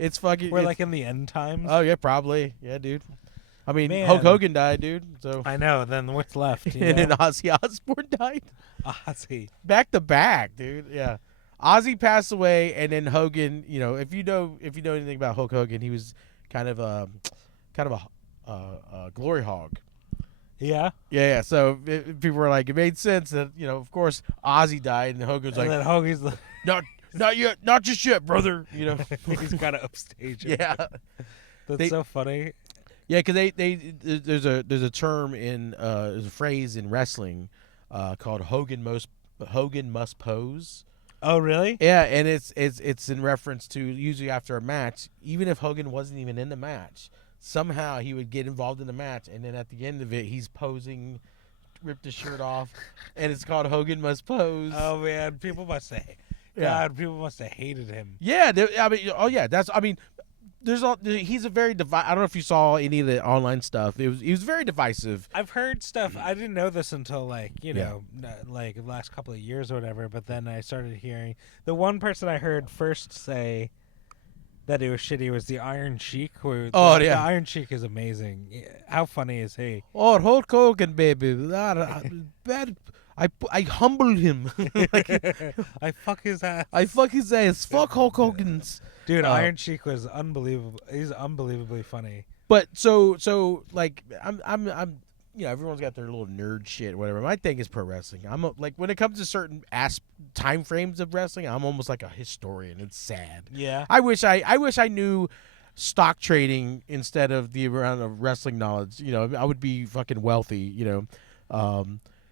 It's fucking. We're like in the end times. Oh yeah, probably. Yeah, dude. I mean, Man. Hulk Hogan died, dude. So I know. Then what's left? and then Ozzy Osbourne died Ozzy. back to back, dude. Yeah, Ozzy passed away, and then Hogan. You know, if you know anything about Hulk Hogan, he was kind of a glory hog. Yeah. Yeah. So people were like, it made sense that of course Ozzy died, and Hogan's And like, then Hogan's like, not yet, not just yet, brother. he's got to upstage him. Yeah. That's so funny. Yeah, because there's a term there's a phrase in wrestling called Hogan must pose. Oh, really? Yeah, and it's in reference to usually after a match, even if Hogan wasn't even in the match, somehow he would get involved in the match, and then at the end of it, he's posing, ripped his shirt off, and it's called Hogan must pose. Oh man, people must have, people must have hated him. Yeah, he's a very I don't know if you saw any of the online stuff. He was very divisive. I've heard stuff. I didn't know this until like the last couple of years or whatever. But then I started hearing the one person I heard first say that it was shitty was the Iron Sheik. The Iron Sheik is amazing. How funny is he? Oh, Hulk Hogan, baby. Bad. I humbled him. I fuck his ass. Fuck Hulk Hogan's. Dude, Iron Sheik was unbelievable. He's unbelievably funny. But so like I'm everyone's got their little nerd shit, whatever. My thing is pro wrestling. Like when it comes to certain time frames of wrestling, I'm almost like a historian. It's sad. Yeah. I wish I knew stock trading instead of the amount of wrestling knowledge. I would be fucking wealthy.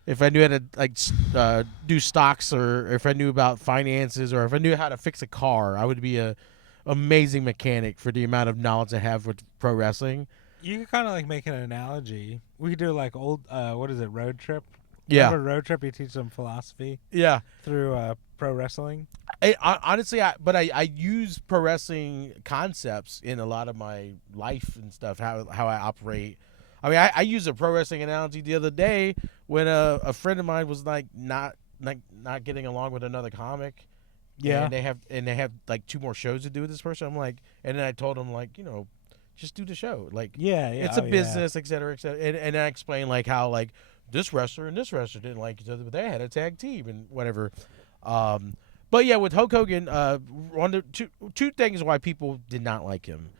If I knew how to do stocks, or if I knew about finances, or if I knew how to fix a car, I would be a amazing mechanic for the amount of knowledge I have with pro wrestling. You could kind of like make an analogy. We could do like old, Road Trip? Yeah. Remember Road Trip? You teach them philosophy. Yeah. Through pro wrestling. Honestly, I use pro wrestling concepts in a lot of my life and stuff. How I operate. I mean, I used a pro wrestling analogy the other day when a friend of mine was not getting along with another comic. Yeah. And they have like 2 more shows to do with this person. I'm like, and then I told him just do the show. Like, it's a business, et cetera, et cetera. And I explained like how like this wrestler and this wrestler didn't like each other, but they had a tag team and whatever. But yeah, with Hulk Hogan, two things why people did not like him.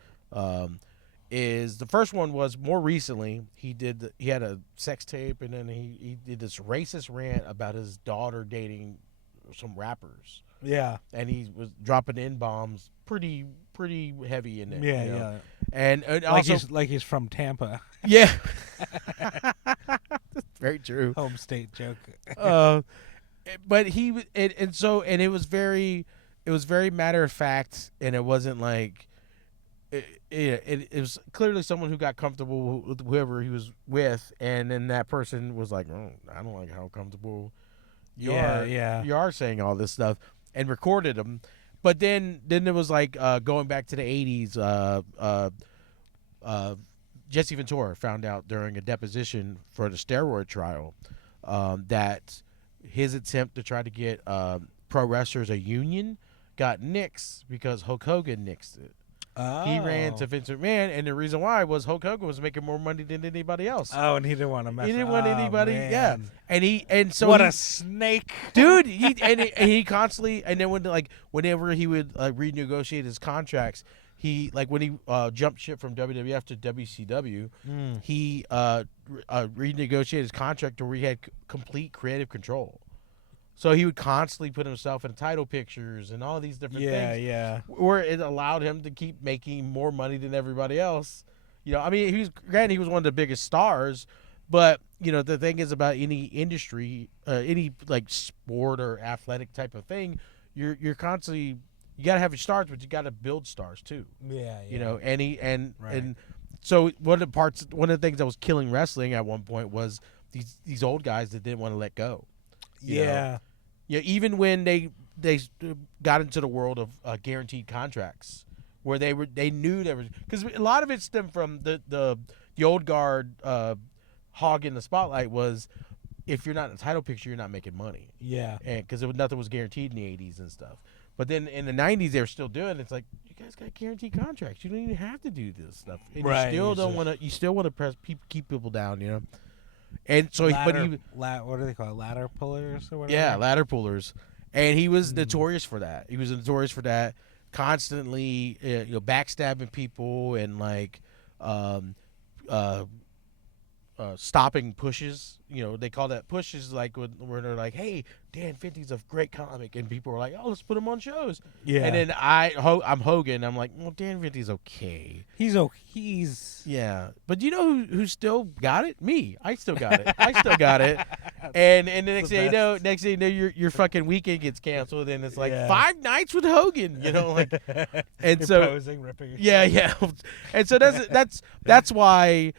Is the first one was more recently he had a sex tape, and then he did this racist rant about his daughter dating some rappers. Yeah, and he was dropping N-bombs pretty heavy in it. Yeah, yeah. And like also he's from Tampa. Yeah, very true. Home state joke. But it was very matter of fact, and it wasn't like. It was clearly someone who got comfortable with whoever he was with, and then that person was like, "Oh, I don't like how comfortable you are saying all this stuff," and recorded them. But then it was like going back to the 80s. Jesse Ventura found out during a deposition for the steroid trial that his attempt to try to get pro wrestlers a union got nixed because Hulk Hogan nixed it. Oh. He ran to Vince McMahon, and the reason why was Hulk Hogan was making more money than anybody else. Oh, and he didn't want to mess. He didn't want anybody. Man. Yeah, and so what a snake, dude. He constantly, and then whenever he would renegotiate his contracts, he when he jumped ship from WWF to WCW, he renegotiated his contract where he had complete creative control. So he would constantly put himself in title pictures and all these different things. Yeah. Where it allowed him to keep making more money than everybody else. I mean, he was one of the biggest stars, but the thing is about any industry, any sport or athletic type of thing, you're constantly, you gotta have your stars, but you gotta build stars too. Yeah. And so one of the things that was killing wrestling at one point was these old guys that didn't want to let go. You know? Yeah, even when they got into the world of guaranteed contracts, where they knew there was, because a lot of it stemmed from the old guard hogging the spotlight was, if you're not in the title picture, you're not making money. Yeah, and because nothing was guaranteed in the 80s and stuff. But then in the 90s, they were still doing it. It's like, you guys got guaranteed contracts. You don't even have to do this stuff. And Right, you still he's don't just- want to. You still want to keep people down, you know. And so, ladder, what do they call it? Ladder pullers or whatever. yeah, ladder pullers, and he was Mm. notorious for that. He was notorious for that, constantly, backstabbing people and like, um, uh, stopping pushes. You know, they call that pushes, like where they're like, "Hey, Dan Finty's a great comic," and people are like, "Oh, let's put him on shows." Yeah. And then I'm Hogan. I'm like, "Well, Dan Finty's okay." He's okay. He's Yeah, but you know who still got it? Me. I still got it. I still got it. And the next thing you know, your fucking weekend gets canceled, and it's like Yeah. 5 nights with Hogan. You know, like, and You're so posing, ripping your yeah, and so that's why,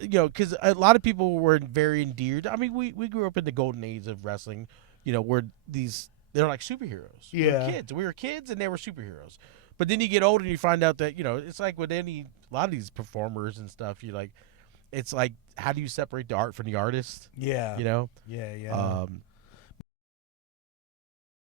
because a lot of people were very endeared. I mean, we grew up in the golden age of wrestling, where they're like superheroes. Yeah. We were kids, and they were superheroes. But then you get older and you find out that, it's like with a lot of these performers and stuff, it's like, how do you separate the art from the artist? Yeah. You know? Yeah.